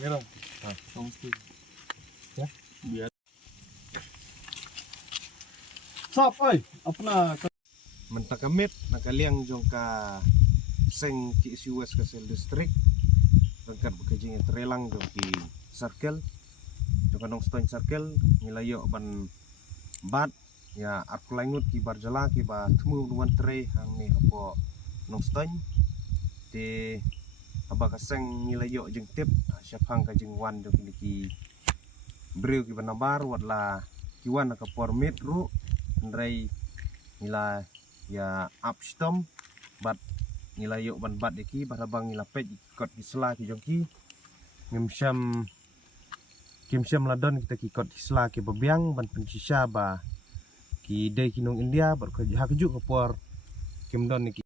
merah. Ya, biar. Sap, ay, apna. Mentakamit nakaliang jong ka seng ki West Kasel District rangkat bekajing trelang jong ki circle jong kanong stone circle nilayo ban bat ya aku langut ki barjala ki ba temu nuan tre hang ni apo nong stone de aba kaseng nilayo jeng tip syapang kajing wan jong ki breu ki banabar watla kiwan ka pormit ru ndrai nila ya upstom bat nila yuk ban bat iki barabang nila pet kot kisla ki jongki kimsyam ladon kita ki kot kisla ki babiang ban pensisa ba ki dei kinung India bar ko ha kejuk ko por kimdon niki